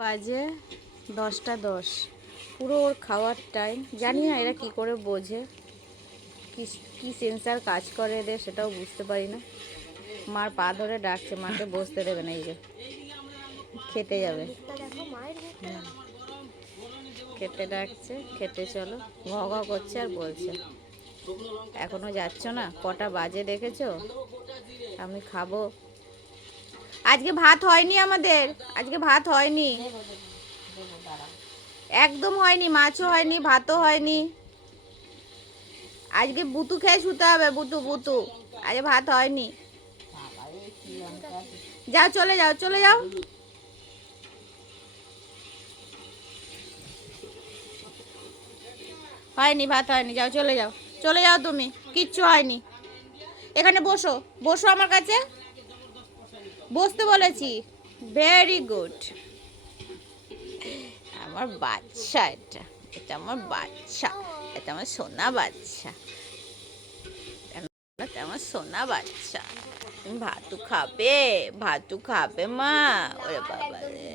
বাজে 10টা 10, পুরো ওর খাওয়ার টাইম। জানি না এরা কি করে বোঝে, কি কি সেন্সার কাজ করে এদের সেটাও বুঝতে পারি না। মার পা ধরে ডাকছে, মাকে বসতে দেবে না, এই যে খেতে যাবে, খেতে ডাকছে, খেতে চলো, ঘ ঘ করছে আর বলছে এখনো যাচ্ছ না, কটা বাজে দেখেছো, আমি খাবো। আজকে ভাত হয়নি আমাদের, আজকে ভাত হয়নি, একদম হয়নি, মাছও হয়নি, ভাতও হয়নি। আজকে বুতু খেয়ে শুতে হবে, বুতু বুতু, আজকে ভাত হয়নি। যাও, চলে যাও, চলে যাও। হয়নি, ভাত হয়নি, যাও, চলে যাও, চলে যাও, তুমি কিচ্ছু হয়নি। এখানে বসো, বসো আমার কাছে, বসতে বলেছি। ভেরি গুড, আমার বাচ্চা, এটা এটা আমার বাচ্চা, এটা আমার সোনা বাচ্চা, এটা আমার সোনা বাচ্চা। তুমি ভাতু খাবে, ভাতু খাবে মা, ওরে বাবা রে।